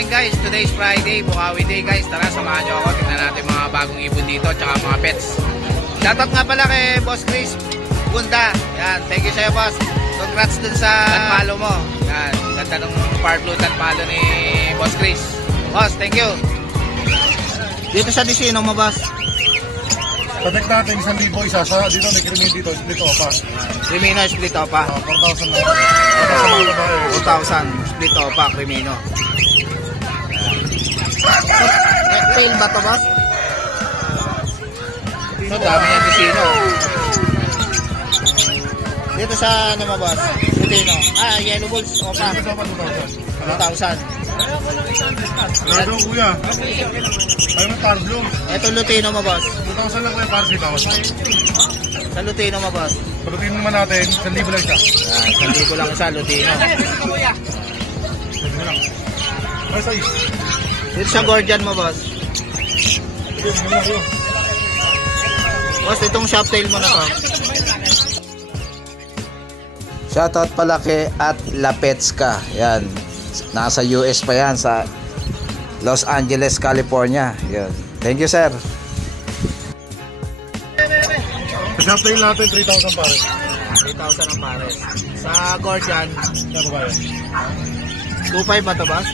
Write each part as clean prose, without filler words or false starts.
morning guys, today is Friday, Bukawi Day guys. Tara, samahan nyo ako, tingnan natin mga bagong ibon dito, tsaka mga pets. Shoutout nga pala kay Boss Chris Gunda, yan, thank you sa'yo boss. Congrats dun sa tanpalo mo. Yan, ganda ng Power Blue tanpalo ni Boss Chris. Boss, thank you. Dito sa Disino mo boss, Patek natin, 1,000 isa. Dito may krimen dito, split opa. Crimino split opa. 4,000 lang. 4,000 split opa, Crimino. Tail ba to boss? So, dami yan Disino. Dito sa ano mo boss? Lutino. Yellow Bulls opa. 2,000. Lalo kuya. Ayaw ng Power Blue. Ito Lutino mo boss. 2,000 lang kuya, para sa itawas. Sa Lutino mo boss. Pagdating naman natin, 1,000 lang siya. 1,000 lang sa Lutino. Ay, size. Dito sa Gordian mo boss. Boss, itong shop tail mo na to. Shoutout pala kay @lapetska. Yan. Nasa US pa yan, sa Los Angeles, California. Yan. Thank you sir. Sa tail natin, 3,000 pare. 3,000 ang pares. Sa Gordian, Ano ba yan? 2,500 ba to boss?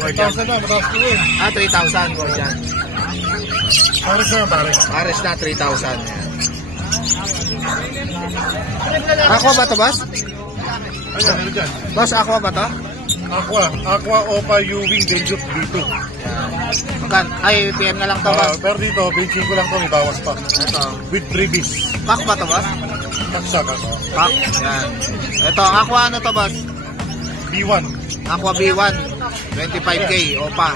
Gordian. 3,000 na, mataas ko yun. 3,000 Gordian. Pares na pare. Pares na 3,000. Aqua ba to boss? Ayan, meron dyan. Boss, aqua ba to? Aqua Opa U-Wing Delgit dito. Ay, PM na lang to boss. Pero dito, benching ko lang to, may bawas pa. Ito. With freebies. Pack ba to boss? Paksa ka. Pack. Yan. Ito, aqua ano to boss? B1. Aqua B1. 25k. Opa.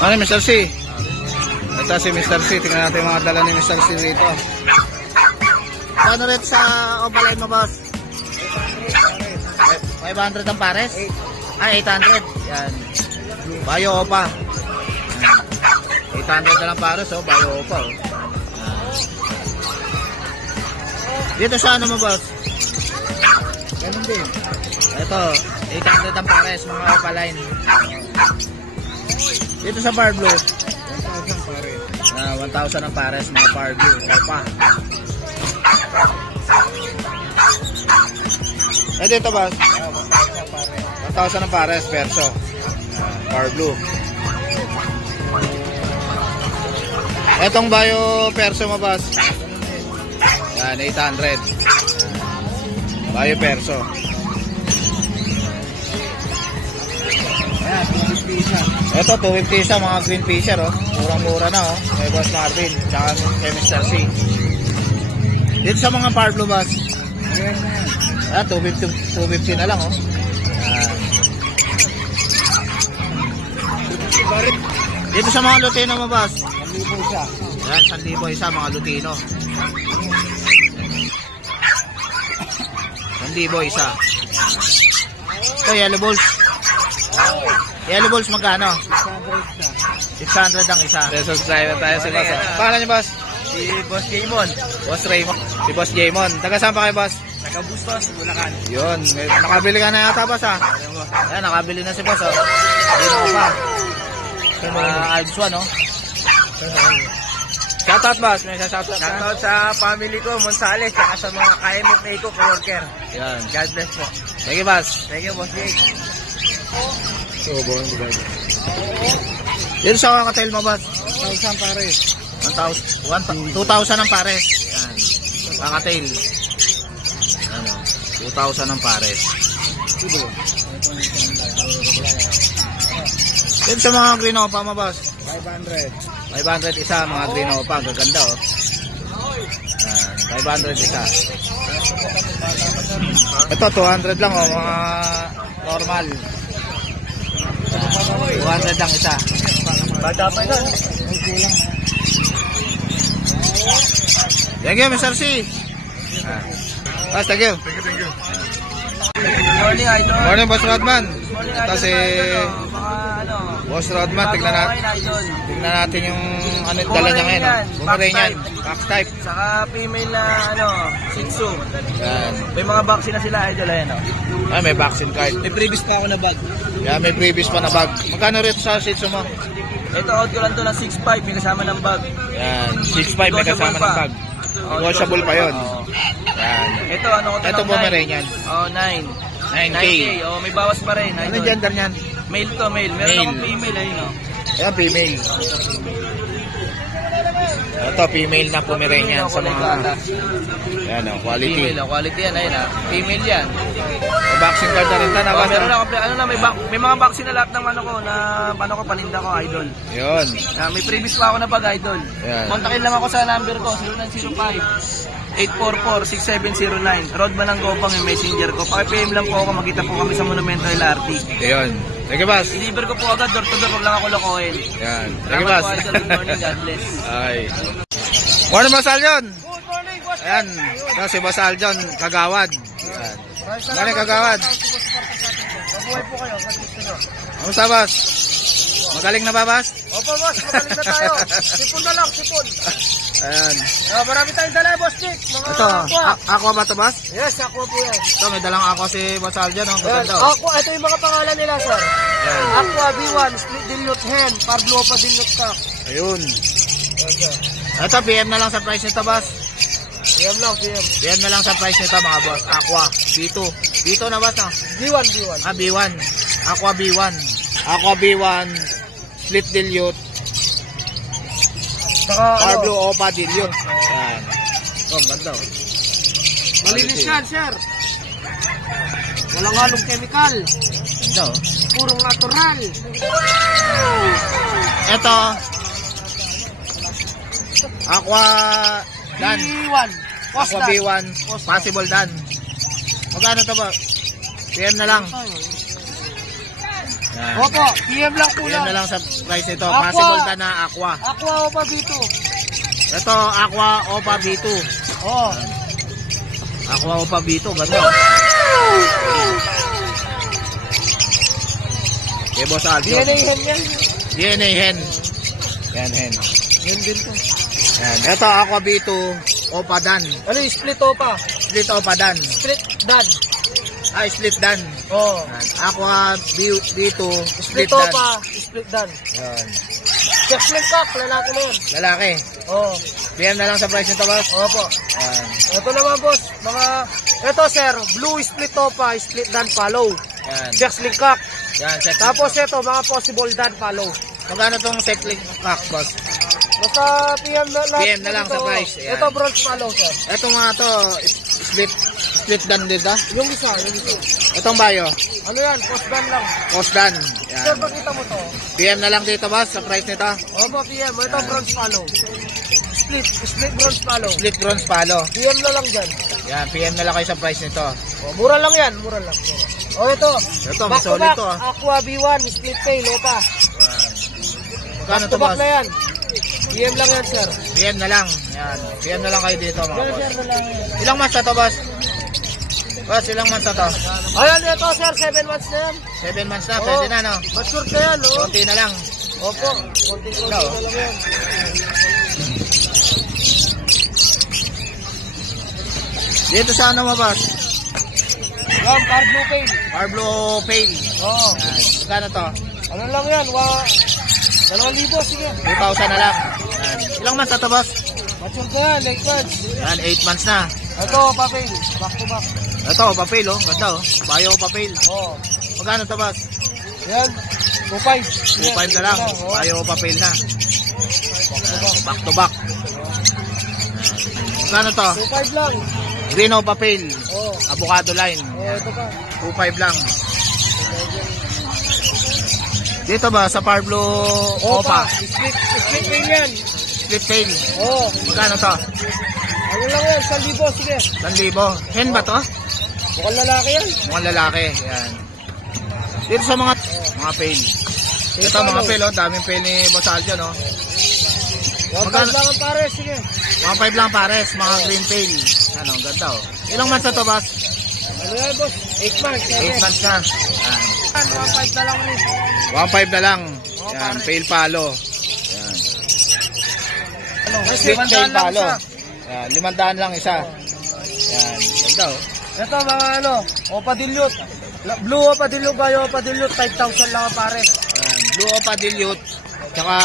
Ano Mr. C? Ito si Mr. C. Tingnan natin mga dala ni Mr. C dito. Ano rin sa opaline mo boss? 500 ang pares? 800. Yan. Bayo opa. 800 na lang pares oh. Bayo opa oh. Dito sa ano mo boss? Ganun din. Ito, 800 ang pares mga opaline. Dito sa Power Blue, 1,000 pare. 1,000 ang pares mga Power Blue. Opa. Dito ba? 1,000 ang pares, perso. Power Blue. Etong Bayo perso mo boss? Yan, 800. Bayo perso. Ito, 250 isa, mga green fisher, oh. Murang-mura na, oh. May Boss Marvin, tsaka kay Mr. C. Dito sa mga Power Blue boss, 250 na lang, oh. Dito sa mga Lutino mo boss, 1,000 isa. Yan, 1,000 isa, mga Lutino. 1,000 isa. Ito, Yellow Bulls. Yellow Bulls magkano? 600 ang isa. Subscriber tayo si boss. Paano niyo boss? Si Boss Jaymon. Boss Raymond. Si Boss Jaymon. Taga saan pa kayo boss? Taga Bustos, Bulacan. Yun. Nakabili ka na yata boss ha? Ayan, nakabili na si boss oh. Hindi na pa. Alps 1 oh. Shoutout boss. May shoutout ka? Shoutout sa family ko, Monsales, saka sa mga KMFA ko, co-worker. Yan. God bless po. Thank you boss. Thank you, Boss Jay. Dito sa kakatail mo boss? 1,000 pare. 2,000 ang pares. Yan. Kakatail. Ano? 2,000 ang pares. Dito sa mga green opa mo boss? 500. 500 isa, mga green opa. Gaganda oh. 500 isa. Ito 200 lang oh, mga normal. 200 lang isa. Bata pa yun. Thank you, Mr. C. Boss, thank you. Thank you. Morning, Idol. Morning, Boss Rodman. Morning, Ito si... Mga Boss Rodman, tignan natin. Idol. Tignan natin yung ano dala niya ngayon. Pomeranian, box type. Saka female na Shih Tzu. Yan. May mga vaccine na sila, idol. Ayan, Ah, may vaccine card. May previous pa ako na bag. Yan, may previous pa na bag. Magkano rito sa Shih Tzu mo? Ito, out ko lang to ng 6.5. May kasama ng bag. Yan, 6.5 may kasama ng bag. Negotiable pa yun. Yan. Ito, ano ko to Ito ng Pomeranian. 9. 9K. May bawas pa rin, Ano idol. gender niyan? Male to, male. Meron Male. akong female, ayun, Yan, female. Ito, female na Pomeranian sa mga... Yan, quality. Female, quality yan, ayun, Female yan. May vaccine card na rin ta, Meron ako, may mga vaccine na lahat ng paninda ko, idol. Yun. May previous pa ako na bag, idol. Yan. Kontakin lang ako sa number ko, 0905-844-6709. Rodman ng Gopang yung messenger ko. Paki-PM lang po ako, magkita po kami sa Monumento LRT. Yun. Thank you, boss. Deliver ko po agad, door to door, huwag lang ako lokohin. Yan. Thank you, Salamat boss. po, idol. Good morning, God bless. Ay. Morning, Boss Aljon. Good morning, boss. Ayan. Ito si Boss Aljon, Kagawad. Ayan. Morning, Kagawad. Mabuhay po kayo, sa gusto nyo. Kamusta, boss? Magaling na ba, boss? Opo, boss, magaling na tayo. Sipon na lang, sipon. Ayan. Marami tayong dala, boss Nick. Mga Ito, aqua ba ito, boss? Yes, ako po yan. Ito, may dalang aqua si Boss Aljon. Ang ganda. Aqua, ito yung mga pangalan nila, sir. Ayan. Aqua B1, split dilute hen, Pablo pa dilute stock. Ayun. Ito, PM na lang sa price nito, boss. PM lang, PM. PM na lang sa price nito, mga boss. Aqua, B2. B2 na, boss, no? B1, B1. Ah, B1. Aqua B1. Aqua B1. Split dilute. Saka, Pablo Opa dilute. Ayan. Oh, ang ganda, oh. malinis yan, sir. Walang halong chemical. Ganda, oh. Purong natural. Ito. Aqua Dan. B1. Aqua B1. Possible Dan. Magkano to ba? PM na lang. Yan. Opo, PM lang po PM lang. na lang sa price nito. Aqua. Possible Dan na Aqua. Aqua o pa B2. Ito, Aqua Opa B2. Oh. Aqua Opa B2. Ganda. Okay, Boss Aljo. DNA hen yan. DNA hen. Yan, hen. Hen din to. Yan. Ito, Aqua B2. Opa Dan. Ano yung split opa? Split Opa Dan. Split dad. Ay, split Dan. Oh. Yan. Aqua B2. Split Split Dan. opa, split dan. Yan. Split cock, lalaki mo yun. Lalaki. Oh. PM na lang sa price nito, boss. Opo. Yan. Ito naman, boss. Ito, sir. Blue split opa, split dan follow. Yan. Split cock. Yan. Set. Tapos ito, mga possible dan follow. Magkano tong settling pack, boss? Basta PM na lang. PM na lang sa price. Yan. Ito, bronze follow, sir. Ito mga to, split dan dito. Yung isa, yung isa. Itong bayo, Ano yan? Post dan lang. post dan. Sir, Yan. pakita mo to. PM na lang dito, boss, sa price nito. Opo, PM. Ito, bronze follow. Split bronze follow. Split bronze palo. PM na lang dyan. Yan, PM na lang kayo sa price nito. Oh, mura lang yan, mura lang. Oh, ito. Ito, Back to solid back, to, ah. Aqua B1, split tail, opa. Magkano Back to, to back boss? na yan. PM lang yan, sir. PM na lang. Yan. PM na lang kayo dito, mga Yan, boss. sir, na lang yan. Ilang months na to, boss? Boss, ilang months na to? Ayan, ito, sir, 7 months na yan. 7 months na, Oh, pwede na, no? Mature na yan, no? Konti na lang. Opo, konti-konti na lang yan. Dito sa ano mo, boss? Yan, car blue pail. Pablo Pale. Oo. Yan. Magkano to? Ano lang yan, 2,000, sige. 2,000 na lang. Yan. Ilang months na to, boss? Mature na yan, 8 months. Yan, 8 months na. Ito, papel, back to back. Ito, papel, oh. Ganda, oh. Bayo papel. Oo. Magkano to, boss? Yan, 2,500. 2,500 na lang. Oo. Bayo papel na. Back to back. Back to back. Magkano to? 2,500 lang. Green o papel. Oo. Avocado line. Oo, ito pa. 2,500 lang. Dito ba, sa Pablo Opa? Split pail yan. Split tail. Oo. Magkano to? Ano lang yan, 1,000, sige. 1,000. Hen ba to? Mukhang lalaki yan. Mga lalaki. Yan. Dito sa mga pail. Ito mga pail, oh. Daming pail ni Boss Aljo, no? 1,500 lang ang pare, sige. 1,500 lang pares, mga green pail. Ano, ang ganda, oh. Ilang months na to, boss? Ano yan, boss? 8 months. 8 months na. Yan. 1,500 na lang rin. 1,500 na lang. Oo, Yan, pare. pale palo. Yan. Guys, Split 500 pale lang palo. isa. Yan, 500 lang isa. Yan, ganda oh. Ito mga ano, Opa Dilute. Blue Opa Dilute, Bayo Opa Dilute, 5,000 lang ang pare. Yan, Blue Opa Dilute, tsaka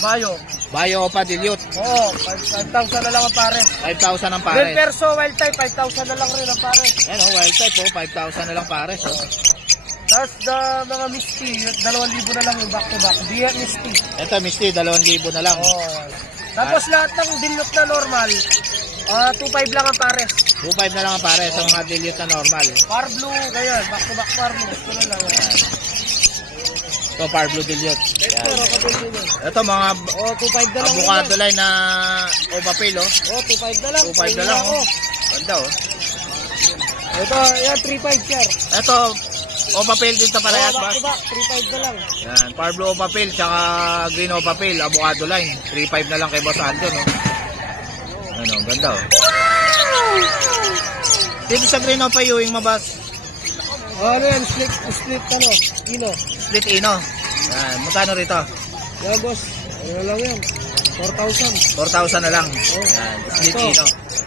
Bayo. Bayo Opa Dilute. Oo, 5,000 na lang ang pare. 5,000 ang Red pares. Perso, Wild Type, 5,000 na lang rin ang pare. Yan oh, wild type oh, 5,000 na lang pares oh. Tapos mga Misty, 2,000 na lang yung back to back. Dia Misty. Ito Misty, 2,000 na lang. Oo. Tapos lahat ng dilute na normal, 2,500 lang ang pare. 2,500 na lang ang pares sa mga dilute na normal. Par blue, ganyan, back to back par blue. Gusto na lang. Yan. Ito, Par Blue Dilute. Yan. Pero kapag yun. Ito, mga 2,500 na lang. avocado line na Ovapil, oh. 2,500 na lang. 2,500 na lang, oh. Ganda, oh. Ito, yan, 3,500 sir. Ito, Ovapil din ito parehas, back boss. to back, 3,500 na lang. Yan, Par Blue Ovapil, tsaka Green Ovapil, avocado line. 3,500 na lang kay Boss Aldo, no? Ano, ganda, oh. Dito sa Green Ova Ewing mo, boss. Ano yan, split ano, Ino. Split Ino. Yan, magkano rito? Yan boss, ano lang yan, 4,000. 4,000 na lang. Oh. Yan, split Ito. Ino.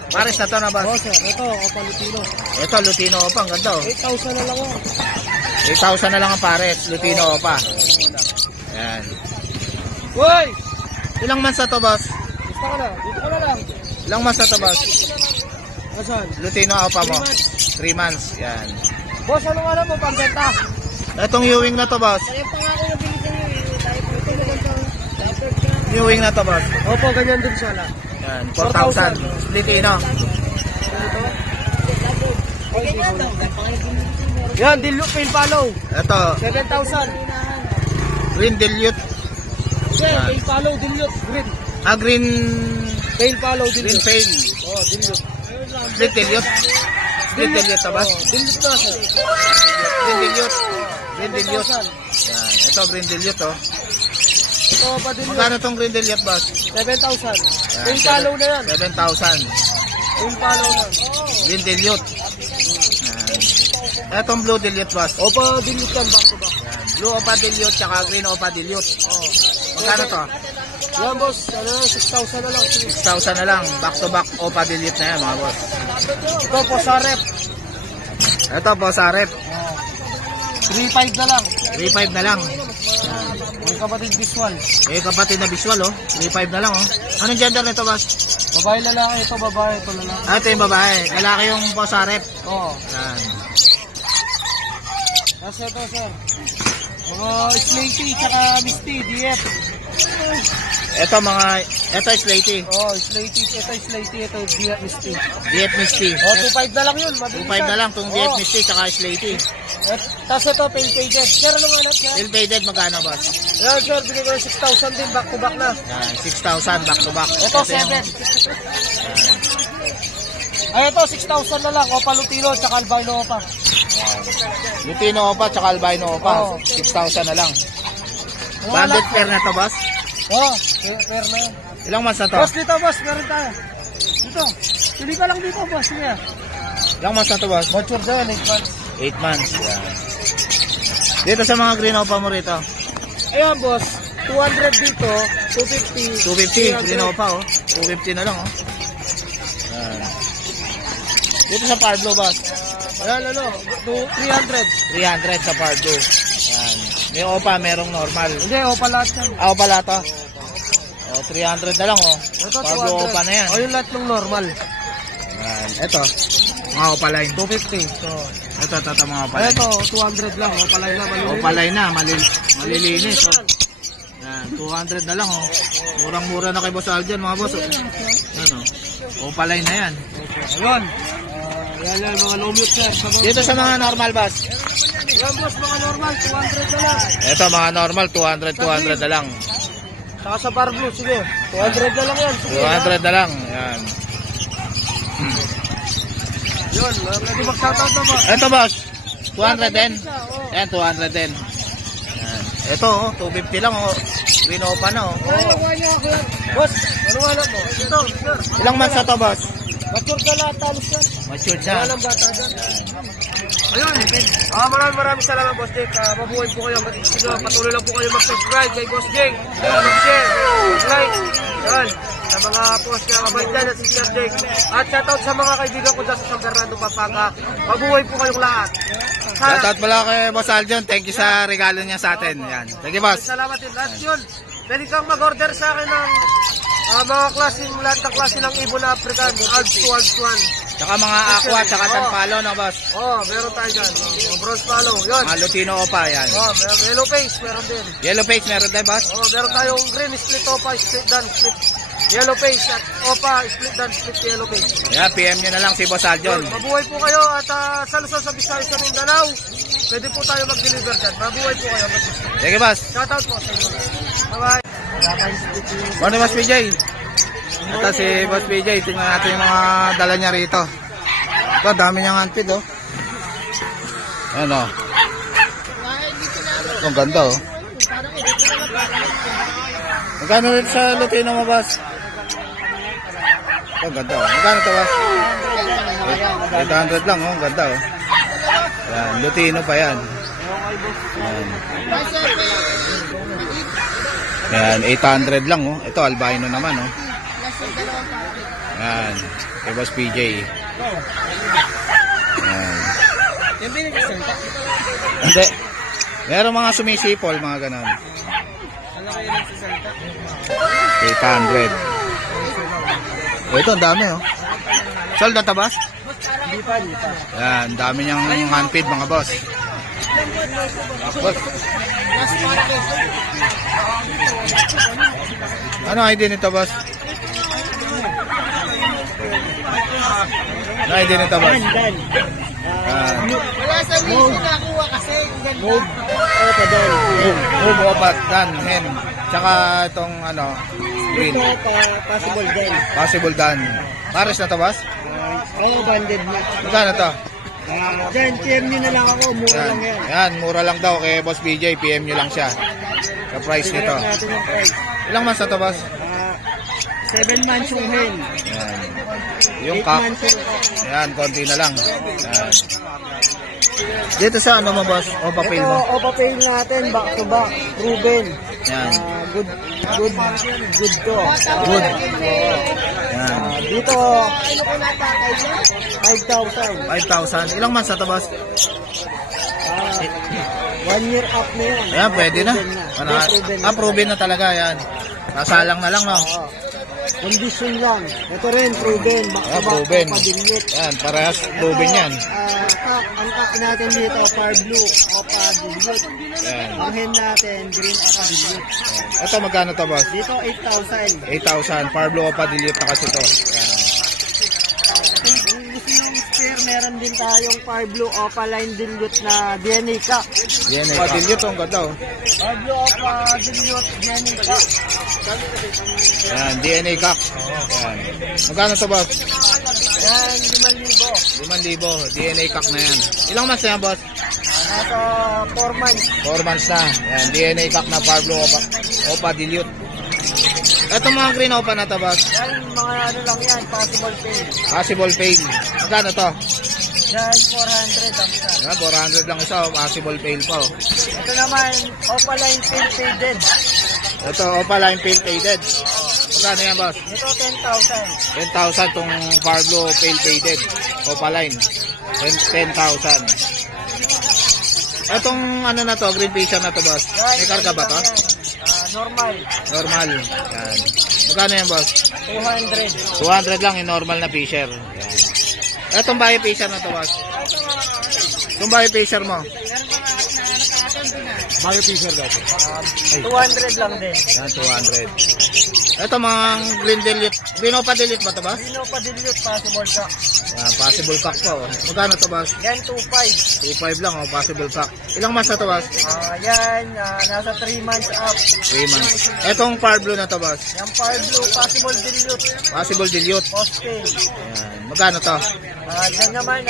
Pares na to na, boss. Oh sir, ito, Kapalutino. Ito, Lutino Opa, ang ganda, oh. 8,000 na lang oh. 8,000 na lang ang pares, Lutino Opa. Yan. Hoy! Ilang months na to, boss? Gusto ka na, dito ka na lang. Ilang months na to, boss? Asan? Lutino Opa mo. 3 3 months. Yan. Boss, anong alam mo, pambenta? Itong Ewing na to, boss. Kaya pa nga ako nabili sa'yo eh, dahil po ito magandang dapat ka. Ewing na to, boss. Opo, ganyan din siya lang. Yan, 4,000. Split Ino. Yan, dilute pale follow. Ito, 7,000. Green Dilute. Yan, pale follow, dilute, green. Green, Pale follow, Green dilute. Pale. Oh, dilute. Split Dilute. Split Dilute to, boss. Dilute na sir. Green Dilute. Green Dilute. 7,000. Yan, ito Green Dilute, oh. Ito pa dilute. Magkano tong Green Dilute, boss? 7,000. Yan, Pale follow na yan. 7,000. Pale follow na. Green Dilute. Yan. Etong Blue Dilute, boss. Opo, dilute yan, back to back. Yan. Blue Opa Dilute, tsaka Green Opa Dilute. Oh. Magkano to? Yan boss, ano, 6,000 na lang. 6,000 na lang. Back to back Opa Dilute na yan, mga boss. Ito po sa rep. Ito po sa rep. 3,500 na lang. 3,500 na lang. May kapatid visual. Eh, kapatid na visual, oh. 3,500 na lang, oh. Anong gender nito, boss? Babae lalaki, ito babae, ito lalaki. Ito yung babae. Lalaki yung po sa rep. Oo. Yan. Kasi ito sir. Mga Slaty, tsaka Misty, DF. Ito ito is Slaty. Oh, Slaty, ito Slaty, ito DF Misty. DF Misty. Oh, 2,500 na lang yun. 2,500 na lang itong DF Misty, tsaka Slaty. Tapos ito, pale faded. Sir, anong anak sir? Still faded, magkano, boss? Yan sir, binigay ko yung 6,000 din, back to back na. Yan, 6,000 back to back. Ito, yung- 7. Yan. Ay, ito, 6,000 na lang. Opa Lutino, tsaka Albino Opa. Lutino Opa, tsaka Albino Opa. Oo. 6,000 na lang. Banded pair na to, boss? Oh, fair na yan. Ilang months na to? Boss, dito boss, meron tayo. Dito. Pili ka lang dito, boss. Niya. Ilang months na to, boss? Mature na yan, 8 months. 8 months. Yan. Dito sa mga Green Opa mo rito. Ayan, boss. 200 dito, 250. 250, 300. Green Opa, oh. 250 na lang, oh. Yan. Dito sa Parblo, boss. Ayan, ano, 300. 300 sa Parblo. Yan. May Opa, merong normal. Hindi, Opa lahat yan. Pala to. Oh, 300 na lang, oh. Ito, Parblo 200. Opa na yan. O, yung lahat ng normal. Yan. Ito. Mga Opa line. 250. So, Ito, mga Opa ay, line. ito, 200 lang. Opa line na, malilinis. Opa line na, malilinis, oh. Yan, 200 na lang, oh. Murang-mura na kay Boss Aljan, mga boss, oh. Yan, oh. Opa line na yan. Ayun. Yan, mga low mute, sir. Dito sa mga normal, boss. Yan, boss, mga normal, 200 na lang. Ito, mga normal, 200 na lang. Saka sa bar blue, sige. 200 na lang yan. Sige, 200 na lang. Yan. Yun, ready mag-shoutout na, boss. Ito, boss. 200 din. Oh. Yan, 200 din. Yan. Ito, oh, 250 lang, oh. Green Opa na, oh. Boss, ano nga lang mo? Ito, sir. Ilang months na to, boss? Mature ka lahat, talos yan. Matured Wala na. lang bata dyan. Ayun. Maraming salamat, Boss Jake. Mabuhay po kayo. Patuloy lang po kayo mag-subscribe kay Boss Jake. Mag-share, mag-like. Yan. Sa mga post niya, mabait dyan at si Sir Jake. At shoutout sa mga kaibigan ko dyan sa San Fernando, Pampanga. Mabuhay po kayong lahat. Shoutout pala kay Boss Aljon. Thank you sa regalo niya sa atin. Yan. Thank you, boss. Salamat din. Last yun, pwede kang mag-order sa akin ng mga klaseng, lahat ng klase ng ibon na African, Alps 2, Alps 1. Tsaka mga aqua, tsaka tanpalo, no, boss? Meron tayo dyan. Bronze palo, yun. Mga Lutino Opa, yan. Yellow face, meron din. Yellow face, meron tayo, boss? Meron tayong green, split Opa, split dan, split yellow face, at Opa, split dan, split yellow face. Yan, PM nyo na lang si Boss Aljon. Mabuhay po kayo at sa Luzon, sa Visayas, sa Mindanao, pwede po tayo mag-deliver dyan. Mabuhay po kayo. Thank you, boss. Shoutout po sa inyo. Bye-bye. Morning, Boss PJ. Ito si Boss PJ. Tingnan natin yung mga dala niya rito. Ito, dami niyang handpid, oh. Ayan, oh. Ang ganda, oh. Magkano rin sa Lutino mo, boss? Ang ganda, oh. Magkano ito, boss? 800 lang, oh. Ang ganda, oh. Ayan, Lutino pa yan. Ayan. Ayan, 800 lang, oh. Ito, albino naman, oh. Ayan, kay Boss PJ. Ayan. Hindi. Meron mga sumisipol, mga ganon. 800. Ito, ang dami, oh. Sold na tabas? Ayan, dami niyang handpid, mga boss. Boss. Ano ID nito, boss? Ano ID nito, boss? Wala sa list na nakuha kasi. Move opat, dan, hen. Tsaka itong, ano, green. Possible din. Possible dan. Pares na to, boss? Banded na. Magkano to? Diyan, PM nyo na lang ako. Mura lang yan. Yan, mura lang daw kay Boss BJ. PM nyo lang siya. Sa price nito. Natin yung price. Ilang months na to, boss? 7 months yung hen. Yan. Yung 8 cock. months yung cock. Yan, konti na lang. Yan. Dito sa ano mo, boss? O papel Ito, mo? papel natin, back to back. Proven. Yan. Good to. Good. Yan. Dito, 5,000. 5,000. Ilang months na to, boss? 1 year up na yan. Ayan, pwede na. Proven na talaga, yan. Nasalang na lang, no? Condition lang. Ito rin, proven. Back to back. Proven. Padilyot. Yan, parehas proven yan. Ang kak natin dito, far blue, opa dilyot. Yan. Ang hen natin, green opa dilyot. Ito, magkano to, boss? Dito, 8,000. 8,000. Parblo o pa-delete na kasi to. Yan. Meron din tayong far blue opa line dilyot na DNA cock. Yan, pa-delete to. Ang ganda, oh. Far blue opa dilyot DNA cock. Yan, DNA cock. Yan. Magkano to, boss? Yan, 5,000. 5,000. DNA cock na yan. Ilang months na yan, boss? Nasa 4 months. 4 months na. Yan, DNA cock na Parblo o pa-delete. Ito mga green opa na to, boss. Yan, mga ano lang yan, possible pay. Possible fail. Magkano to? Yan, 400 ang isa. Yan, 400 lang isa. Possible fail pa, oh. Ito naman, opa line pay faded. Ito, opa line fail faded. Magkano yan, boss? Ito, 10,000. 10,000 tong Parblo fail faded. Opa line. 10,000. Etong ano na to, green fisher na to, boss. May karga ba to? Normal. Normal. Yan. Magkano yan, boss? 200. 200 lang yung normal na fisher. Yan. Etong bayo fisher na to, boss. Itong bayo fisher mo. Bayo fisher daw. 200 lang din. Yan, 200. Ito mga green delete. Green o pa delete ba to, boss? Sino pa dilute possible ka? Yan, possible cock pa, oh. Magkano to, boss? Yan, 2.5. 2.5 lang, oh. Possible cock. Ilang months na to, boss? Yan, nasa 3 months up. 3 months. Etong Parblo na to, boss? Yan, far blue, possible dilute. Possible dilute. Post-pay. Yan. Magkano to? Yan naman,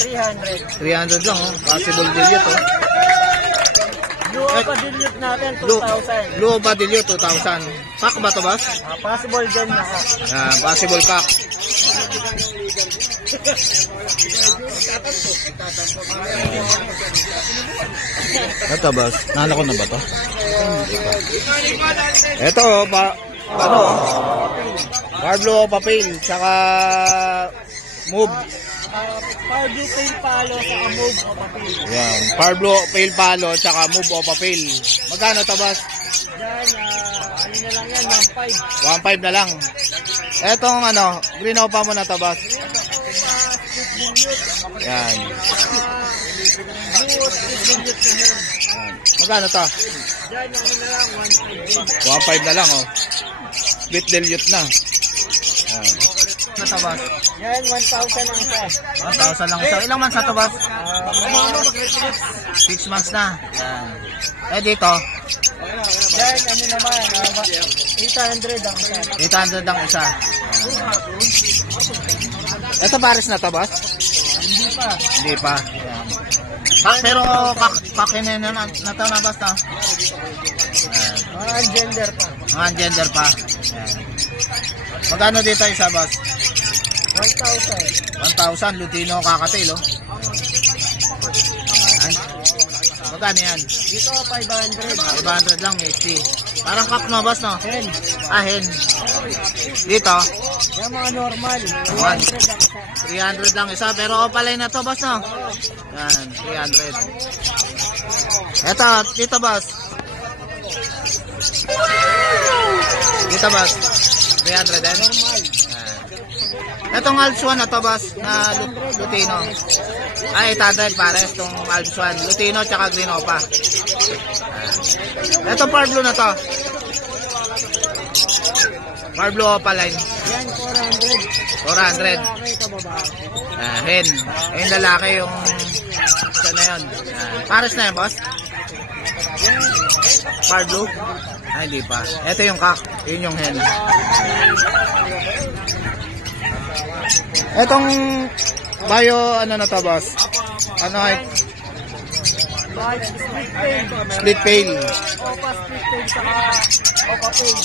300. 300 lang, oh. Possible dilute, oh. Blue pa dilute natin, Blue, 2,000. blue ba dilute, 2,000. Cock ba to, boss? Possible dyan na. Yan, possible cock. Ito boss, nalo ko na ba to? Ito, ano? Parblo Papel, tsaka Move. Parblo Pale Palo sa Move o Papel. Yan, Parblo Pale Palo, tsaka Move o Papel. Magkano to boss? Diyan, ano na lang yan, 1.5 1.5. na lang. Etong ano, green opa mo na to boss. Yan. Magkano to? Diyan, ano na lang, 1.5. 1.5 na lang oh. Split dilute na. Yan. Ano to boss? Yan, 1,000 ang isa. 1,000 lang isa. Ilang months na to boss? Mag-retreat. 6 months na. Yan. Eh dito, Diyan, ano naman, 800 ang isa. 800 ang isa. Ito pares na to boss? Hindi pa. Hindi pa. Yan. Pero pakinin na to na boss na. Yan. Mga gender pa. Mga gender pa. Yan. Magkano dito isa boss? 1,000. 1,000 Lutino kakatail oh. Ayan. Magkano yan? Dito, 500. 500 lang HP. Parang kak no boss no? Hen. Hen. Dito Yan mga normal. 300 ang isa. 300 lang isa. Pero opalay na to boss no? Yan 300. Eto dito boss. Dito boss 300 din. Normal. Etong Alps 1 na to boss na Lutino. Ay 800 pares tong Alps 1. Lutino tsaka Green Opa. Etong Parblo na to. Parblo Opa line. Yan, 400. 400. Lalaki, ito babae. Hen. Ayun lalaki yung isa na yun. Pares na yan boss? Parblo? Ay hindi pa. Ito yung kak. Yun yung hen. Etong bio ano na to boss? Ano ay Bakit split pail? split pail. Opa split pail saka opa pail.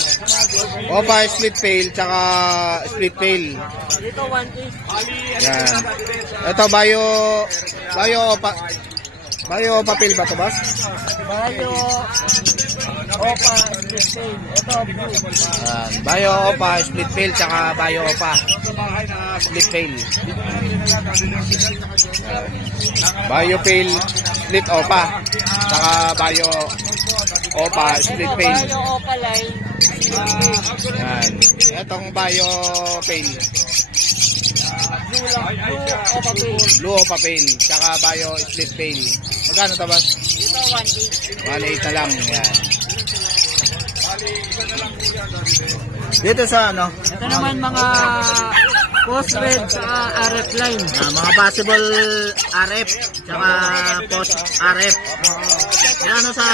Opa split pail tsaka split pail. Dito 1.8. Yan. Ito bio opa pail ba to boss? Bayo opa split pail. Ito blue. Yan. Bio opa split pail tsaka bio opa split pail. Bio pail split opa tsaka bio opa split pail. Bayo opa line. Yan. Etong bio pail. Blue lang. Blue opa pail. Blue opa pail tsaka bio split pail. Magkano to boss? Dito 1.8. 1.8 na lang. Yan. Dito sa ano? Ito naman mga post red sa RF line. Mga possible RF tsaka post RF. Ano sa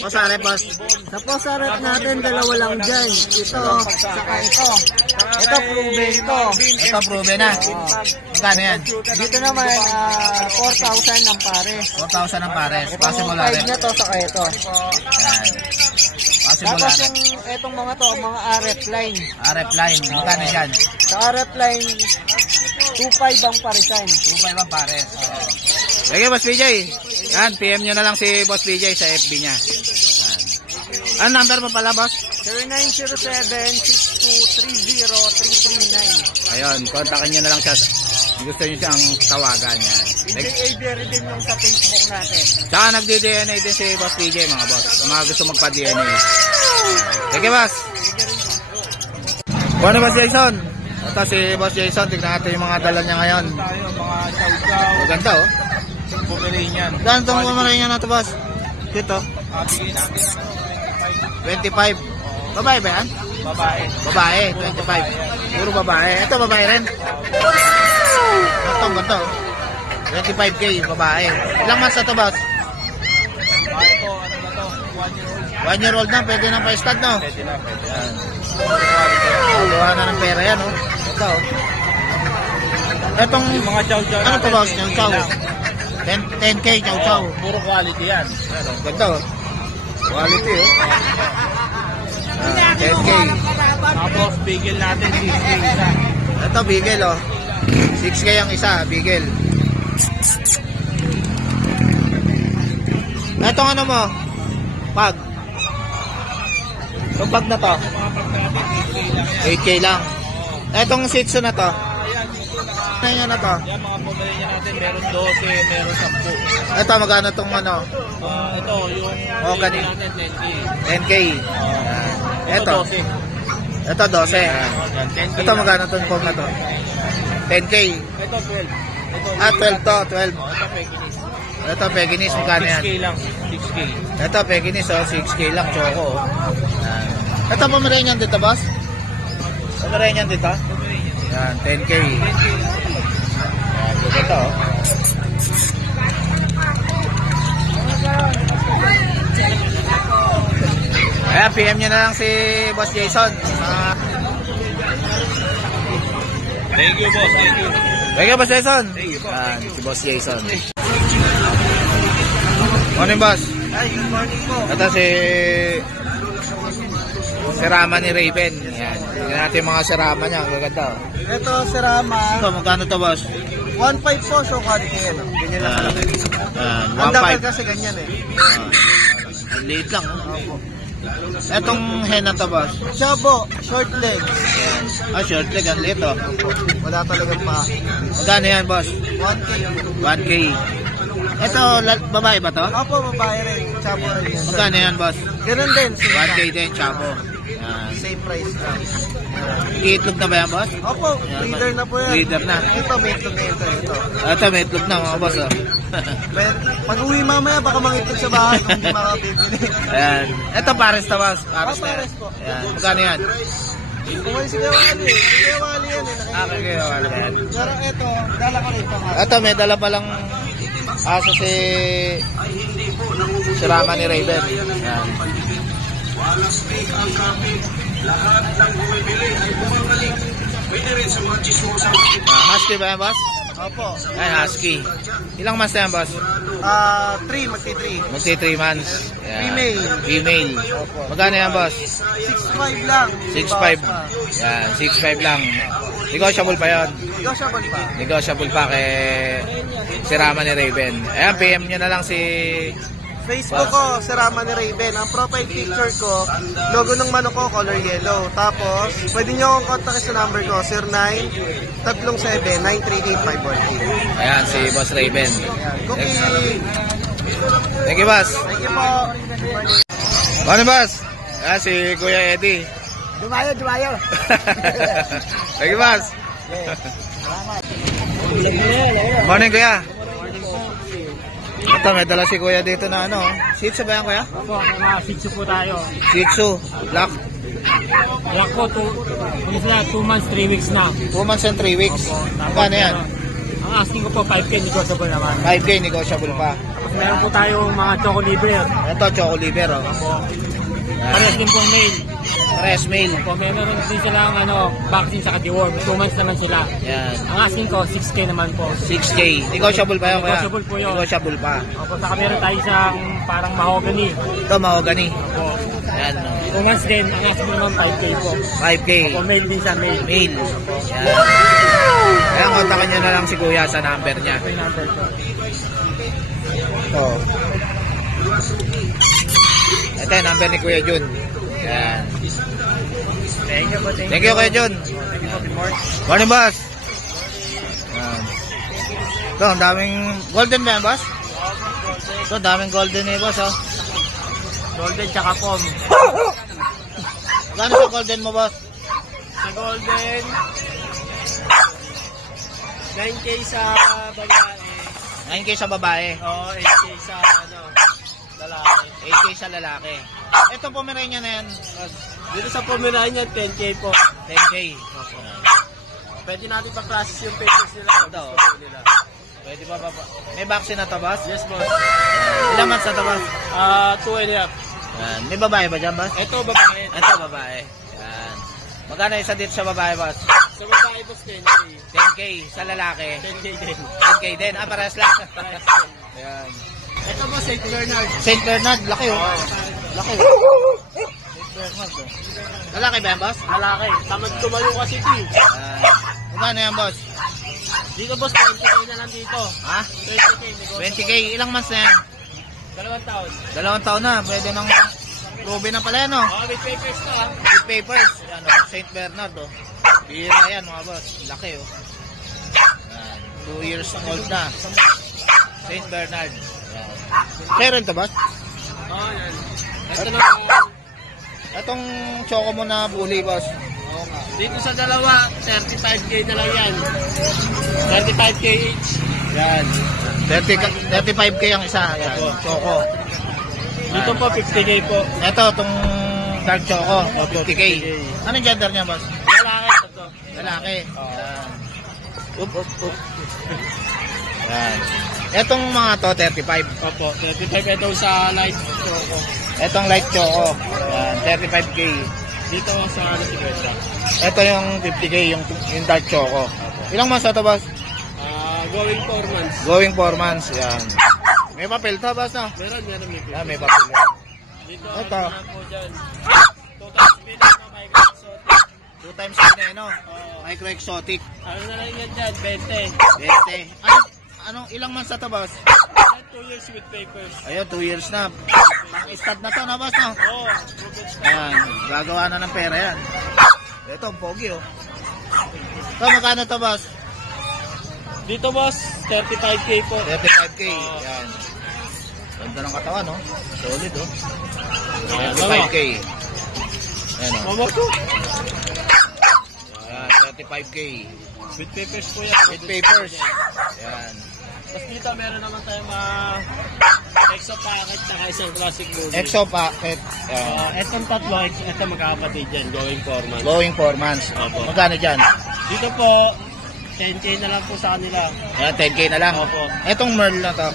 post RF boss? Sa post RF natin, dalawa lang dyan. Ito, saka ito. Ito, proven to. Ito proven na. Magkano yan? Dito naman, 4,000 ng pares. 4,000 ang pares. Itong Possible 5 RF. na to, saka ito. Yan. Possible Tapos RF. yung itong mga to, mga RF line. RF line. Magkano yan? Sa RF line, 2,500 ang parisan. 2.5 ang pares. Sige boss PJ. Yan. PM nyo na lang si boss PJ sa FB niya. Yan. Ano number mo pala boss? 0907-6230-339. Ayun. Kontakin nyo na lang siya. Gusto nyo siyang tawagan yan. Hindi ABR din yung sa Facebook natin. Tsaka nagdi-DNA din si Boss PJ mga boss. Sa mga gusto magpa-DNA. Sige boss. Ano Boss Jason? Ito si Boss Jason. Tignan natin yung mga dala niya ngayon. Tayo, mga chow-chow, Maganda oh. Pomeranian. Gano'n itong kumarayin niya na ito boss? Dito. Bigay natin 25. Babae ba yan? babae. Babae. 25. Puro babae. Ito babae rin. Ganto. 25k babae. Ilang months na ito boss? Babae po, ano na to? 1 year old. 1 year old na. Pwede na pa-stud no? Pwede na, pwede na. Kuha na ng pera yan oh. Ito oh. Etong Yung mga chow-chow ano to natin, boss? 10K Chow. lang. 10k chow. Puro quality yan. Ano? Ganda oh. Quality oh. 10k. Tapos bigil natin 6K isa. Ito, Beagle, oh. 6K ang isa, Beagle. Ito ano mo? Pag. Itong pag na to? 8K lang. Itong Shih Tzu na to? Ano yun na to? Yan, mga Pomeranian natin, meron 12, meron 10. Ito, magkano itong ano? Ito, yung Oh, ganun. natin, 10K. 10K. Ito. 12. Ito, 12. Yan, 10K Ito, magkano itong phone na to? 10K. Ito, 12. Ito, 12 to, 12. ito, Pekinese. Ito, Pekinese, magkano yan? 6K lang, 6K. Ito, Pekinese, oh, 6K lang, choco. Ito, Pomeranian dito, boss? Pomeranian dito? Yan, 10K. Yan, ito, oh. Ayan, PM nyo na lang si Boss Jason. Thank you, boss. Thank you. Thank you, Boss Jason. Thank you, boss. Yan, si Boss Jason. Morning, boss. Ay, good morning po. Ito si Rama ni Raven. Yan. Tingnan natin yung mga Rama niya. Ang gaganda. Ito, si Rama. Ito, magkano to, boss? 1.5 po, so quality yan. Ganyan lang kalaki. Ang dapat 1.5. kasi ganyan eh. Ang liit lang. Oh. Etong hen na to, boss. Chabo, short leg. Ah, short leg. Ang liit, oh. Wala talagang pa. Magkano yan, boss? 1K. 1K. Ito, babae ba to? Opo, babae rin. Chabo rin yan. Magkano yan, boss? Ganun din. 1K din, chabo. Yan. Same price lang. Iitlog na ba yan, boss? Opo, breeder na po yan. Breeder na. Ito, may itlog na ito. Ito, may itlog na, mga boss, oh. Pag uwi mamaya, baka mangitlog sa bahay kung hindi makabibili. Ayan. Ito, pares to, boss. Pares Oh, na yan. pares po. Ayan. Magkano yan? Kung si Wali, si Wali yan eh. Ah, kaya wala yan. Pero ito, dala ko rin pang Ito, may dala palang aso si Rama ni Raven. Ayan. Husky ba yan, boss? Opo. Ayan, husky. Ilang months na yan, boss? 3, magti-3. Magti 3 months. Ayan. Female. Female. Magkano yan, boss? 6.5 lang. 6.5. Yan, 6.5 lang. Negotiable pa yun. Negotiable pa. Negotiable pa kay si Rama ni Raven. Ayan, PM nyo na lang si... Facebook ko, si Rama ni Raven. Ang profile picture ko, logo ng manok ko, color yellow. Tapos, pwede nyo akong contact sa number ko, 09-37-938-514. Ayan, si Boss Raven. Cookie! Thank you, boss. Thank you po! Morning, boss. Ayan, si Kuya Eddie. Dumayo, dumayo! Thank you, boss. Morning, Kuya. Ito, may dala si Kuya dito na ano. Shih Tzu ba yan, Kuya? Opo, mga Shih Tzu po tayo. Shih Tzu, black. Black po, 2 months, 3 weeks na. 2 months and 3 weeks. Magkano yan? Ang asking ko po, 5K negotiable naman. 5K, negotiable pa. Tapos meron po tayong mga choco liver. Ito, choco liver, oh. Parehas din pong male. Pares male. Opo, meron din silang vaccine sa deworm. 2 months naman sila. Yan. Ang asking ko, 6K naman po. 6K. Negotiable pa yun, Kuya? Negotiable po yun. Negotiable pa. Opo, saka meron tayo isang parang mahogany. Ito, mahogany. Opo. Yan, oh. 2 months din, ang asking naman 5K po. 5K. Opo, male din siya, male. Mail. Yan. Kaya kontakin nyo na lang si Kuya sa number niya. Ito yung number ko. Ito. Ito yung number ni Kuya Jun. Yan. Thank you po, Thank you, Kuya Jun. Morning, boss. Yan. Ito, ang daming golden ba yan, boss? Ito, daming golden eh, boss, oh. Golden tsaka pom. Gano'n sa golden mo, boss? Sa golden, 9K sa babae. 9K sa babae. Oo, 8K sa lalaki. 8K sa lalaki. Ito, Pomeranian na yan. boss. Dito sa Pomeranian, 10K po. 10K. Pwede natin pa-process yung papers nila. Ito. Nila. Pwede ba? May vaccine na to, boss? Yes, boss. Ilang months na to, boss? 2 and a half. Yan. May babae ba dyan, boss? Ito, babae. Ito, babae. Yan. Magkano isa dito sa babae, boss? Sa babae, boss, 10K. 10K. Sa lalaki? 10K din. 10K din. Ah, parehas lang. Ayan. Ito po, St. Bernard. St. Bernard. Laki, oh. Laki. St. Bernard, oh. Lalaki ba yan, boss? Lalaki. Tamad tumayo kasi ito. Yan. Magkano yan, boss? Dito boss, 20k na lang dito. Ha? 20k. 20k. Ilang months na yan? 2 taon. 2 taon na. Pwede nang Ruby na pala yan, no? Oh, with papers na ha. With papers. Yan, oh. St. Bernard, oh. Bira yan, mga boss. Laki, oh. Yan. 2 years old na. St. Bernard. Yan. Meron to, boss? Oh, yan. Ito naman. Itong choco mo na bully, boss. Oo nga. Dito sa dalawa, 35k na lang yan. 35k each. Yan. 35k ang isa. Yan. Choco. Dito po, 50k po. Ito, itong dark choco. 50k. Anong gender niya, boss? Lalaki ito. Lalaki. Yan. Up. Yan. Etong mga to, 35. Opo, 35 ito sa light choco. Etong light choco. Yan, 35k. Dito sa ano si Greta. Ito yung 50k, yung dark choco. Ilang months na to, boss? Going 4 months. Going 4 months. Yan. May papel to, boss, no? Meron may Ah, may papel. Dito, Ito. ano na po dyan. 2 times pinag na micro exotic. 2 times pineno. Micro exotic. Ano na lang yan dyan, 20. 20. Anong ilang months na to, boss? 2 years with papers. Ayun, 2 years na. Pang-stud na to, no, boss, no? Oo. Ayan, gagawa na ng pera yan. Ito, ang pogi, oh. Ito, magkano to, boss? Dito boss, 35k po. 35k. Yan. Ganda ng katawan, no? Solid, oh. 35k. Ayan, oh. Mama ko. Ayan, 35k. With papers po yan. With papers. Ayan. Tapos dito meron naman tayong mga exo packet saka isang classic movie. Exo packet. Etong tatlo, ito magkakapatid dyan, going 4 months. Going 4 months. Opo. Magkano dyan? Dito po, 10k na lang po sa kanila. Ayan, 10k na lang. Opo. Etong Merl na to.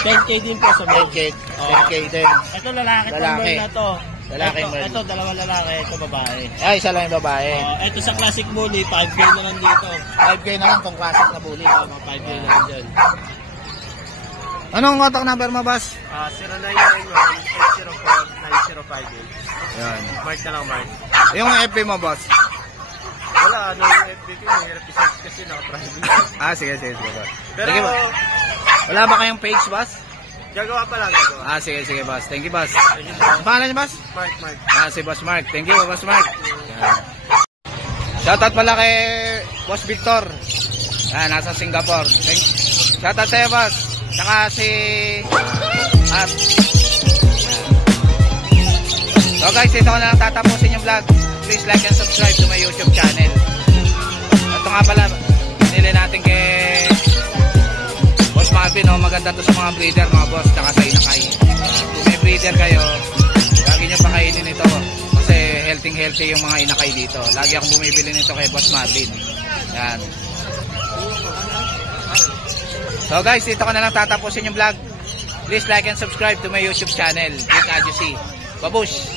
10k din po sa mga. 10k. 10k din. Ito lalaki, Lalaki. itong Merl na to. Lalaki ito, Merl. ito, dalawang lalaki, ito babae. Ay, isa lang yung babae. Ito sa classic bully, 5k na lang dito. 5k na lang tong classic na bully. 5k na lang dyan. Anong contact number mo, boss? 0991-804-9058. Yan. Mark na lang, Mark. Yung FB mo, boss? Wala, ano yung FB ko, mahirap i-search kasi naka-private. Sige, boss. Pero, Sige, boss. Wala ba kayong page, boss? gagawa pa lang, gagawa. Sige, boss. Thank you, boss. Thank you, boss. Ang pangalan niyo, boss? Mark. Si Boss Mark. Thank you, Boss Mark. Yan. Shoutout pala kay Boss Victor. Yan, nasa Singapore. Shoutout sa'yo, boss. Saka si... So guys, dito ko na lang tatapusin yung vlog. Please like and subscribe to my YouTube channel. Ito nga pala, pinili natin kay Boss Marvin. Oh, maganda to sa mga breeder, mga boss, saka sa inakay. Kung may breeder kayo, lagi nyo pakainin ito. Kasi healthy yung mga inakay dito. Lagi akong bumibili nito kay Boss Marvin. Yan. So guys, dito ko na lang tatapusin yung vlog. Please like and subscribe to my YouTube channel, Jake Adjusi. Babush!